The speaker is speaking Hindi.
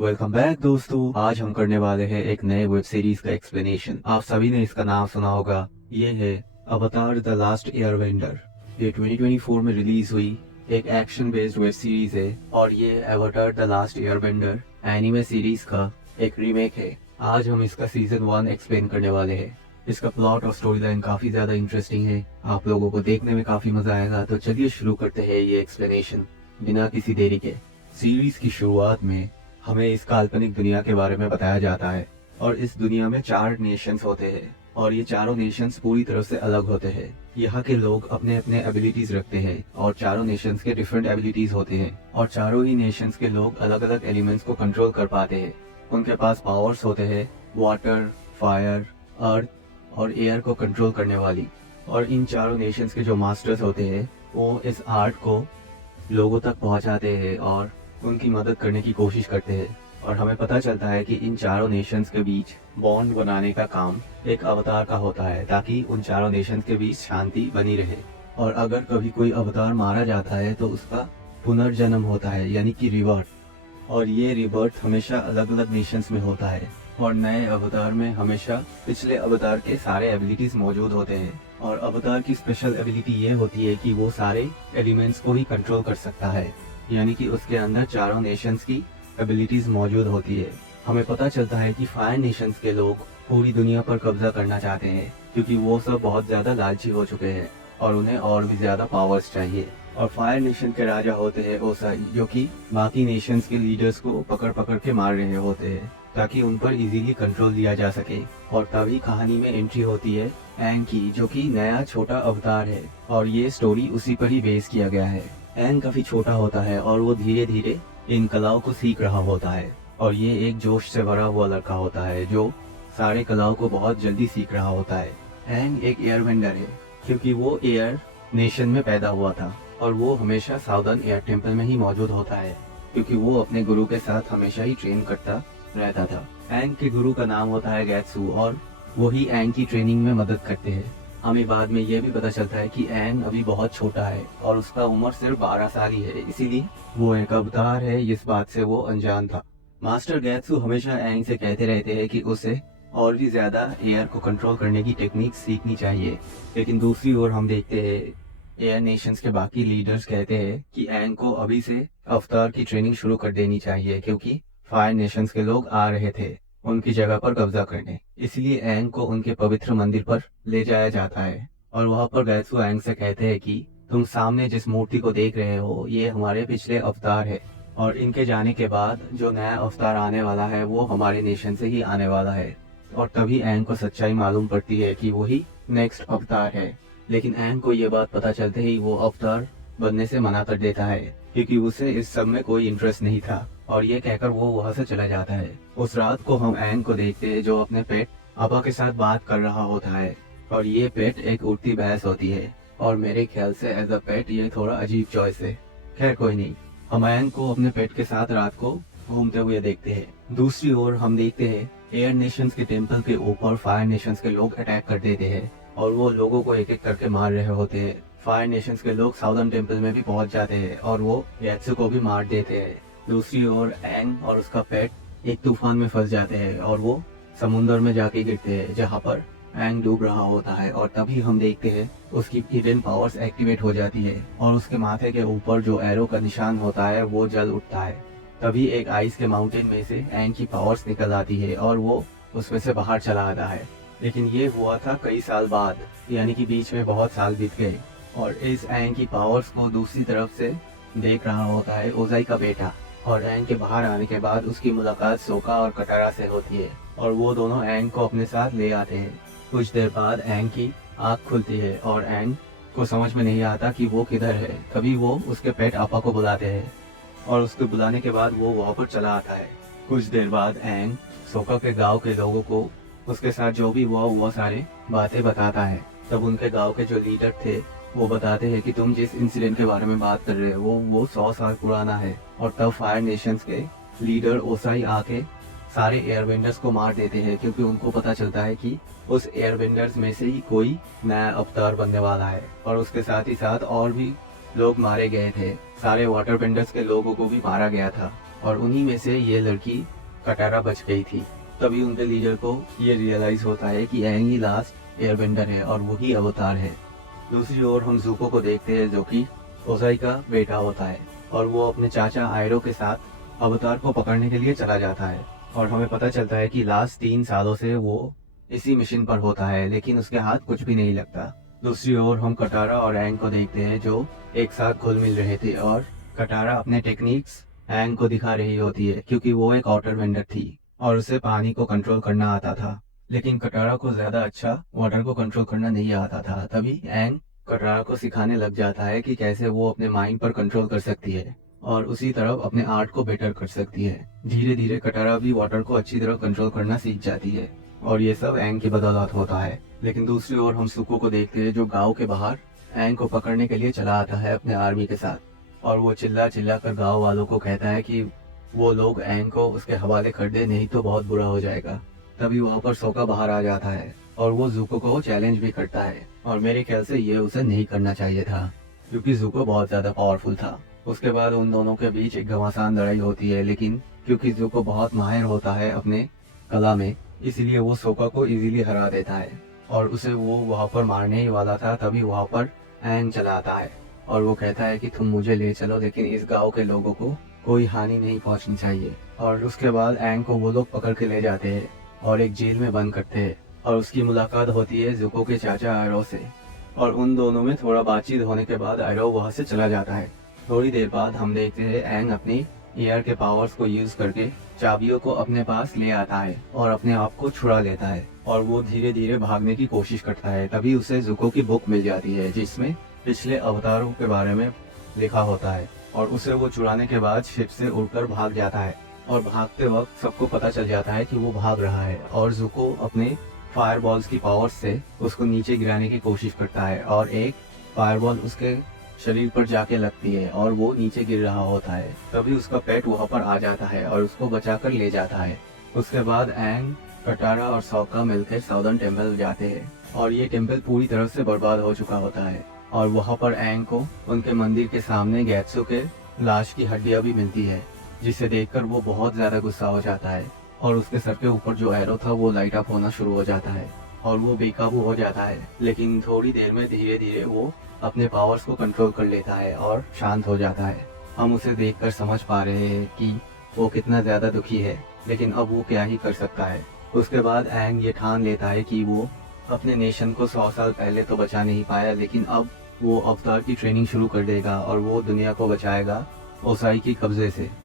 वेलकम बैक दोस्तों। आज हम करने वाले हैं एक नए वेब सीरीज का एक्सप्लेनेशन। आप सभी ने इसका नाम सुना होगा। ये है अवतार द लास्ट एयरबेंडर। ये 2024 में रिलीज हुई एक एक्शन बेस्ड वेब सीरीज है और ये अवतार the last Airbender anime series का एक रीमेक है। आज हम इसका सीजन 1 एक्सप्लेन करने वाले हैं। इसका प्लॉट और स्टोरी लाइन काफी ज्यादा इंटरेस्टिंग है, आप लोगों को देखने में काफी मजा आएगा। तो चलिए शुरू करते हैं ये एक्सप्लेनेशन बिना किसी देरी के। सीरीज की शुरुआत में हमें इस काल्पनिक दुनिया के बारे में बताया जाता है और इस दुनिया में 4 नेशंस होते हैं और ये चारों नेशंस पूरी तरह से अलग होते हैं। यहाँ के लोग अपने अपने एबिलिटीज रखते हैं और चारों नेशंस के डिफरेंट एबिलिटीज होते हैं और चारों ही नेशंस के लोग अलग अलग एलिमेंट्स को कंट्रोल कर पाते हैं। उनके पास पावर्स होते हैं वाटर, फायर, अर्थ और एयर को कंट्रोल करने वाली। और इन चारों नेशंस के जो मास्टर्स होते हैं वो इस आर्ट को लोगों तक पहुंचाते हैं और उनकी मदद करने की कोशिश करते हैं। और हमें पता चलता है कि इन चारों नेशंस के बीच बॉन्ड बनाने का काम एक अवतार का होता है ताकि उन चारों नेशंस के बीच शांति बनी रहे। और अगर कभी कोई अवतार मारा जाता है तो उसका पुनर्जन्म होता है, यानी कि रिबर्थ। और ये रिबर्थ हमेशा अलग अलग नेशंस में होता है और नए अवतार में हमेशा पिछले अवतार के सारे एबिलिटीज मौजूद होते हैं। और अवतार की स्पेशल एबिलिटी ये होती है कि वो सारे एलिमेंट्स को ही कंट्रोल कर सकता है, यानी कि उसके अंदर चारों नेशंस की एबिलिटीज मौजूद होती है। हमें पता चलता है कि फायर नेशंस के लोग पूरी दुनिया पर कब्जा करना चाहते हैं क्योंकि वो सब बहुत ज्यादा लालची हो चुके हैं और उन्हें और भी ज्यादा पावर्स चाहिए। और फायर नेशन के राजा होते हैं ओसाई, जो कि बाकी नेशंस के लीडर्स को पकड़ पकड़ के मार रहे होते हैं ताकि उन पर इजीली कंट्रोल लिया जा सके। और तभी कहानी में एंट्री होती है एंग की, जो कि नया छोटा अवतार है और ये स्टोरी उसी पर ही बेस किया गया है। एंग काफी छोटा होता है और वो धीरे धीरे इन कलाओं को सीख रहा होता है और ये एक जोश से भरा हुआ लड़का होता है जो सारे कलाओं को बहुत जल्दी सीख रहा होता है। एंग एक एयरबेंडर है क्योंकि वो एयर नेशन में पैदा हुआ था और वो हमेशा साउदर्न एयर टेम्पल में ही मौजूद होता है क्योंकि वो अपने गुरु के साथ हमेशा ही ट्रेन करता रहता था। एंग के गुरु का नाम होता है गैत्सू और वही एंग की ट्रेनिंग में मदद करते हैं। हमें बाद में ये भी पता चलता है कि एंग अभी बहुत छोटा है और उसका उम्र सिर्फ 12 साल ही है, इसीलिए वो एक अवतार है, इस बात से वो अनजान था। मास्टर गैत्सू हमेशा एंग से कहते रहते हैं कि उसे और भी ज्यादा एयर को कंट्रोल करने की टेक्निक सीखनी चाहिए। लेकिन दूसरी ओर हम देखते हैं एयर नेशंस के बाकी लीडर्स कहते हैं कि एंग को अभी से अवतार की ट्रेनिंग शुरू कर देनी चाहिए क्योंकि फायर नेशंस के लोग आ रहे थे उनकी जगह पर कब्जा करने। इसलिए एंग को उनके पवित्र मंदिर पर ले जाया जाता है और वहाँ पर गैत्सू एंग से कहते हैं कि तुम सामने जिस मूर्ति को देख रहे हो ये हमारे पिछले अवतार है और इनके जाने के बाद जो नया अवतार आने वाला है वो हमारे नेशन से ही आने वाला है। और तभी एंग को सच्चाई मालूम पड़ती है कि वही नेक्स्ट अवतार है। लेकिन एंग को ये बात पता चलते ही वो अवतार बनने से मना कर देता है क्योंकि उसे इस सब में कोई इंटरेस्ट नहीं था और ये कहकर वो वहाँ से चला जाता है। उस रात को हम एंग को देखते हैं जो अपने पेट अबा के साथ बात कर रहा होता है और ये पेट एक उड़ती भैंस होती है और मेरे ख्याल से एज अ पेट ये थोड़ा अजीब चॉइस है। खैर कोई नहीं, हम एंग को अपने पेट के साथ रात को घूमते हुए देखते हैं। दूसरी ओर हम देखते हैं एयर नेशंस के टेम्पल के ऊपर फायर नेशंस के लोग अटैक कर देते हैं और वो लोगों को एक एक करके मार रहे होते हैं। फायर नेशंस के लोग साउदर्न टेम्पल में भी पहुंच जाते हैं और वो गैत्सू को भी मार देते हैं। दूसरी ओर एंग और उसका पेट एक तूफान में फंस जाते हैं और वो समुंदर में जाके गिरते हैं जहाँ पर एंग डूब रहा होता है। और तभी हम देखते हैं उसकी हिडन पावर्स एक्टिवेट हो जाती है और उसके माथे के ऊपर जो एरो का निशान होता है वो जल उठता है। तभी एक आइस के माउंटेन में से एंग की पावर्स निकल आती है और वो उसमें से बाहर चला आता है। लेकिन ये हुआ था कई साल बाद, यानी कि बीच में बहुत साल बीत गए और इस एंग की पावर्स को दूसरी तरफ से देख रहा होता है ओजाई का बेटा। और एंग के बाहर आने के बाद उसकी मुलाकात सोका और कटारा से होती है और वो दोनों एंग को अपने साथ ले आते हैं। कुछ देर बाद एंग की आँख खुलती है और एंग को समझ में नहीं आता कि वो किधर है। तभी वो उसके पेट आपा को बुलाते हैं और उसके बुलाने के बाद वो वहाँ पर चला आता है। कुछ देर बाद एंग सोका के गांव के लोगों को उसके साथ जो भी हुआ वो सारे बातें बताता है। तब उनके गांव के जो लीडर थे वो बताते हैं कि तुम जिस इंसिडेंट के बारे में बात कर रहे हो वो 100 साल पुराना है। और तब फायर नेशंस के लीडर ओसाई आके सारे एयरबेंडर्स को मार देते हैं क्योंकि उनको पता चलता है कि उस एयरबेंडर्स में से ही कोई नया अवतार बनने वाला है। और उसके साथ ही साथ और भी लोग मारे गए थे, सारे वाटर बेंडर्स के लोगों को भी मारा गया था। और उन्हीं में से ये लड़की कटारा बच गई थी। तभी उनके लीडर को ये रियलाइज होता है कि एंग ही लास्ट एयरबेंडर है और वही अवतार है। दूसरी ओर हम ज़ुको को देखते हैं जो कि ओसाई का बेटा होता है और वो अपने चाचा आयरो के साथ अवतार को पकड़ने के लिए चला जाता है। और हमें पता चलता है कि लास्ट 3 सालों से वो इसी मिशन पर होता है, लेकिन उसके हाथ कुछ भी नहीं लगता। दूसरी ओर हम कटारा और एंग को देखते हैं जो एक साथ घुल मिल रहे थे और कटारा अपने टेक्निक्स एंग को दिखा रही होती है क्योंकि वो एक वाटर वेंडर थी और उसे पानी को कंट्रोल करना आता था। लेकिन कटारा को ज्यादा अच्छा वाटर को कंट्रोल करना नहीं आता था। तभी एंग कटारा को सिखाने लग जाता है कि कैसे वो अपने माइंड पर कंट्रोल कर सकती है और उसी तरफ अपने आर्ट को बेटर कर सकती है। धीरे धीरे कटारा भी वाटर को अच्छी तरह कंट्रोल करना सीख जाती है और ये सब एंग की बदौलत होता है। लेकिन दूसरी ओर हम सुको को देखते हैं जो गांव के बाहर एंग को पकड़ने के लिए चला आता है अपने आर्मी के साथ और वो चिल्ला चिल्ला कर गाँव वालों को कहता है कि वो लोग एंग को उसके हवाले कर दे, नहीं तो बहुत बुरा हो जाएगा। तभी वहाँ पर सोका बाहर आ जाता है और वो ज़ुको को चैलेंज भी करता है और मेरे ख्याल से ये उसे नहीं करना चाहिए था क्योंकि ज़ुको बहुत ज्यादा पावरफुल था। उसके बाद उन दोनों के बीच एक घमासान लड़ाई होती है, लेकिन क्योंकि ज़ुको बहुत माहिर होता है अपने कला में, इसलिए वो सोका को इजीली हरा देता है और उसे वो वहाँ पर मारने ही वाला था। तभी वहाँ पर एंग चला आता है और वो कहता है कि तुम मुझे ले चलो, लेकिन इस गांव के लोगों को कोई हानि नहीं पहुंचनी चाहिए। और उसके बाद एंग को वो लोग पकड़ के ले जाते हैं और एक जेल में बंद करते हैं और उसकी मुलाकात होती है ज़ुको के चाचा आयरो से और उन दोनों में थोड़ा बातचीत होने के बाद आयरो वहाँ से चला जाता है। थोड़ी देर बाद हम देखते हैं एंग अपनी एयर के पावर्स को यूज करके चाबियों को अपने पास ले आता है और अपने आप को छुड़ा लेता है और वो धीरे धीरे भागने की कोशिश करता है। तभी उसे ज़ुको की बुक मिल जाती है जिसमें पिछले अवतारों के बारे में लिखा होता है और उसे वो चुराने के बाद शिप से उड़कर भाग जाता है और भागते वक्त सबको पता चल जाता है कि वो भाग रहा है और ज़ुको अपने फायरबॉल्स की पावर से उसको नीचे गिराने की कोशिश करता है और एक फायरबॉल उसके शरीर पर जाके लगती है और वो नीचे गिर रहा होता है। तभी उसका पेट वहाँ पर आ जाता है और उसको बचाकर ले जाता है। उसके बाद एंग, कटारा और सोका मिलकर साउदर्न टेम्पल जाते हैं और ये टेम्पल पूरी तरह से बर्बाद हो चुका होता है और वहाँ पर एंग को उनके मंदिर के सामने गैत्सू के लाश की हड्डियां भी मिलती है, जिसे देखकर वो बहुत ज्यादा गुस्सा हो जाता है और उसके सर के ऊपर जो एरो था वो लाइट अप होना शुरू हो जाता है और वो बेकाबू हो जाता है। लेकिन थोड़ी देर में धीरे धीरे वो अपने पावर्स को कंट्रोल कर लेता है और शांत हो जाता है। हम उसे देखकर समझ पा रहे हैं कि वो कितना ज्यादा दुखी है, लेकिन अब वो क्या ही कर सकता है। उसके बाद एंग ये ठान लेता है कि वो अपने नेशन को 100 साल पहले तो बचा नहीं पाया, लेकिन अब वो अवतार की ट्रेनिंग शुरू कर देगा और वो दुनिया को बचाएगा ओसाई की कब्जे से।